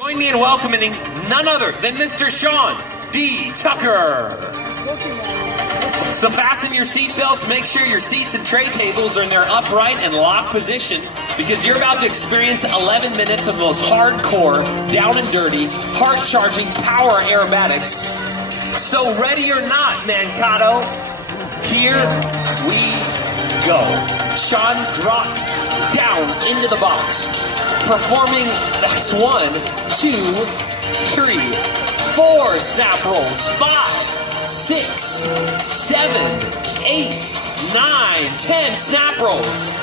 Join me in welcoming none other than Mr. Sean D. Tucker. So fasten your seatbelts, make sure your seats and tray tables are in their upright and locked position because you're about to experience 11 minutes of the most hardcore, down and dirty, heart-charging power aerobatics. So ready or not, Mankato, here we go. Sean drops down into the box, performing that's 1, 2, 3, 4 snap rolls, 5, 6, 7, 8, 9, 10 snap rolls,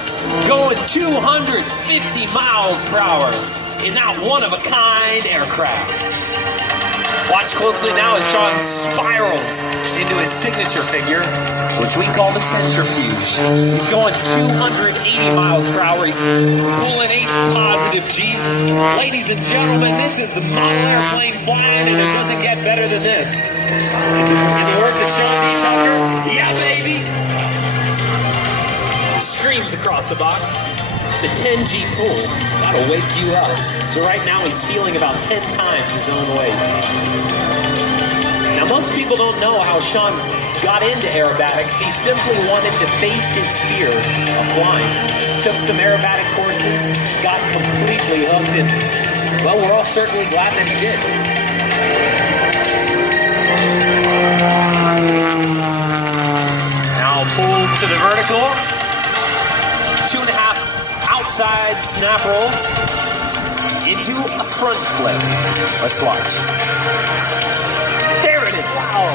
going 250 miles per hour in that one-of-a-kind aircraft. Watch closely now as Sean spirals into his signature figure, which we call the centrifuge. He's going 280 miles per hour. He's pulling 8 positive G's. Ladies and gentlemen, this is a model airplane flying, and it doesn't get better than this. In the words of Sean D. Tucker, yeah, baby. Screams across the box. It's a 10G pull. That'll wake you up. So right now he's feeling about 10 times his own weight. Now most people don't know how Sean got into aerobatics. He simply wanted to face his fear of flying. Took some aerobatic courses, got completely hooked, and well, we're all certainly glad that he did. Now pulled to the vertical. 2.5 outside snap rolls into a front flip. Let's watch. There it is. Wow.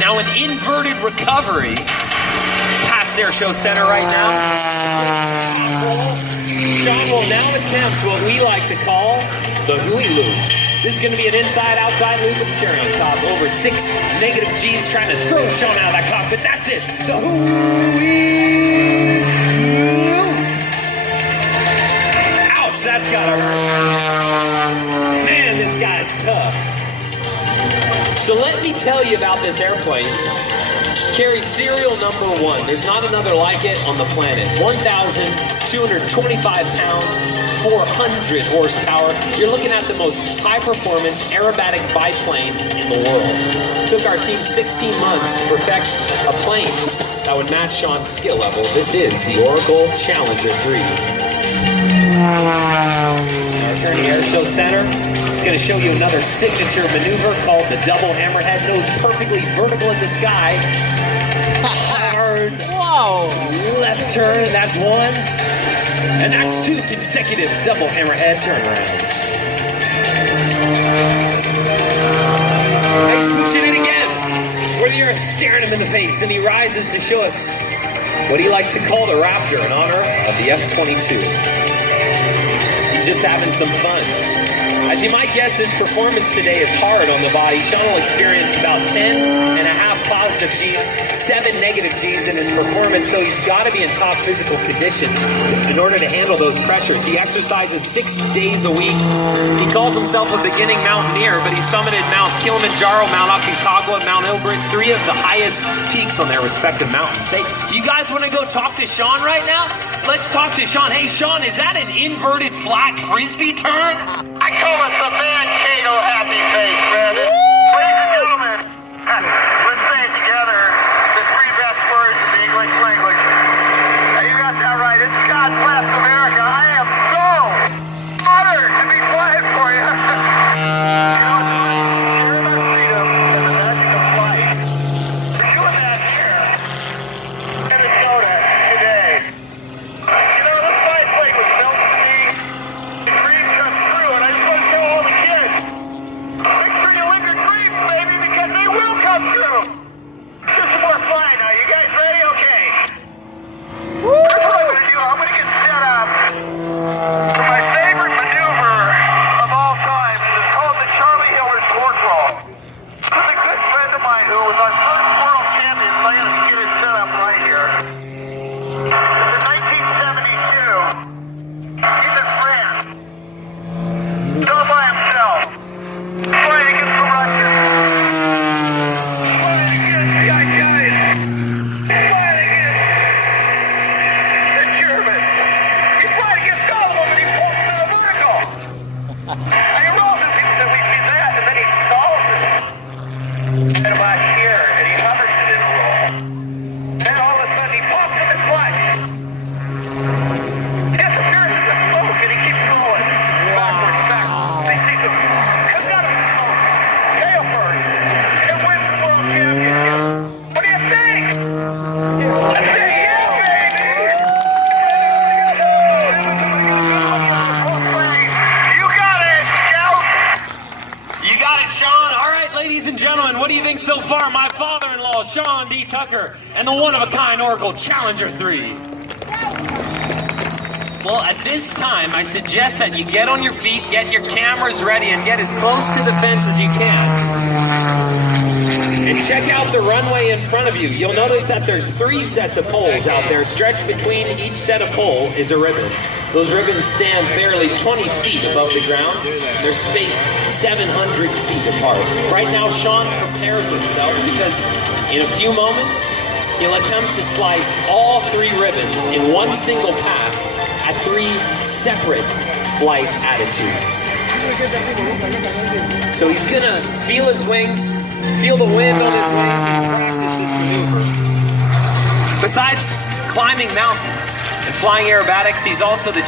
Now an inverted recovery past Air Show Center right now. Sean will now attempt what we like to call the Hui Loop. This is going to be an inside-outside loop with the cherry on top. Over 6 negative G's trying to throw Sean out of that cockpit. That's it. The Hui. Ouch, that's got to hurt. Man, this guy's tough. So let me tell you about this airplane. Carries serial number 1. There's not another like it on the planet. 1,225 pounds, 400 horsepower. You're looking at the most high-performance aerobatic biplane in the world. It took our team 16 months to perfect a plane that would match Sean's skill level. This is the Oracle Challenger 3. Our turn to Air Show Center. It's going to show you another signature maneuver called the double hammerhead. Nose perfectly vertical in the sky. Hard. Whoa. Left turn. That's 1. And that's 2 consecutive double hammerhead turnarounds. He's pushing it again. Whether you're staring him in the face, and he rises to show us what he likes to call the Raptor in honor of the F-22. He's just having some fun. As you might guess, his performance today is hard on the body. Sean will experience about 10.5 positive G's, 7 negative G's in his performance, so he's got to be in top physical condition in order to handle those pressures. He exercises 6 days a week. He calls himself a beginning mountaineer, but he summited Mount Kilimanjaro, Mount Aconcagua, Mount Elbrus, 3 of the highest peaks on their respective mountains. Hey, you guys want to go talk to Sean right now? Let's talk to Sean. Hey, Sean, is that an inverted flat frisbee turn? I call it the Mankato happy face, Brandon. Ladies and gentlemen, let's say it together, the 3 best words in the English language. And you got that right. It's God bless America. I am so honored to be flying for you. You know, share that freedom and the magic of flight. We're doing that here in Minnesota today. You know, this biplane was built for me. The dream come true, and I just want to tell all the kids, make sure you live your Sean D. Tucker and the one-of-a-kind Oracle Challenger 3. Well, at this time, I suggest that you get on your feet, get your cameras ready, and get as close to the fence as you can. And check out the runway in front of you. You'll notice that there's 3 sets of poles out there. Stretched between each set of pole is a ribbon. Those ribbons stand barely 20 feet above the ground. They're spaced 700 feet apart. Right now, Sean prepares himself because in a few moments, he'll attempt to slice all 3 ribbons in one single pass at 3 separate flight attitudes. So he's gonna feel his wings, feel the wind on his wings, and practice this maneuver. Besides climbing mountains and flying aerobatics, he's also the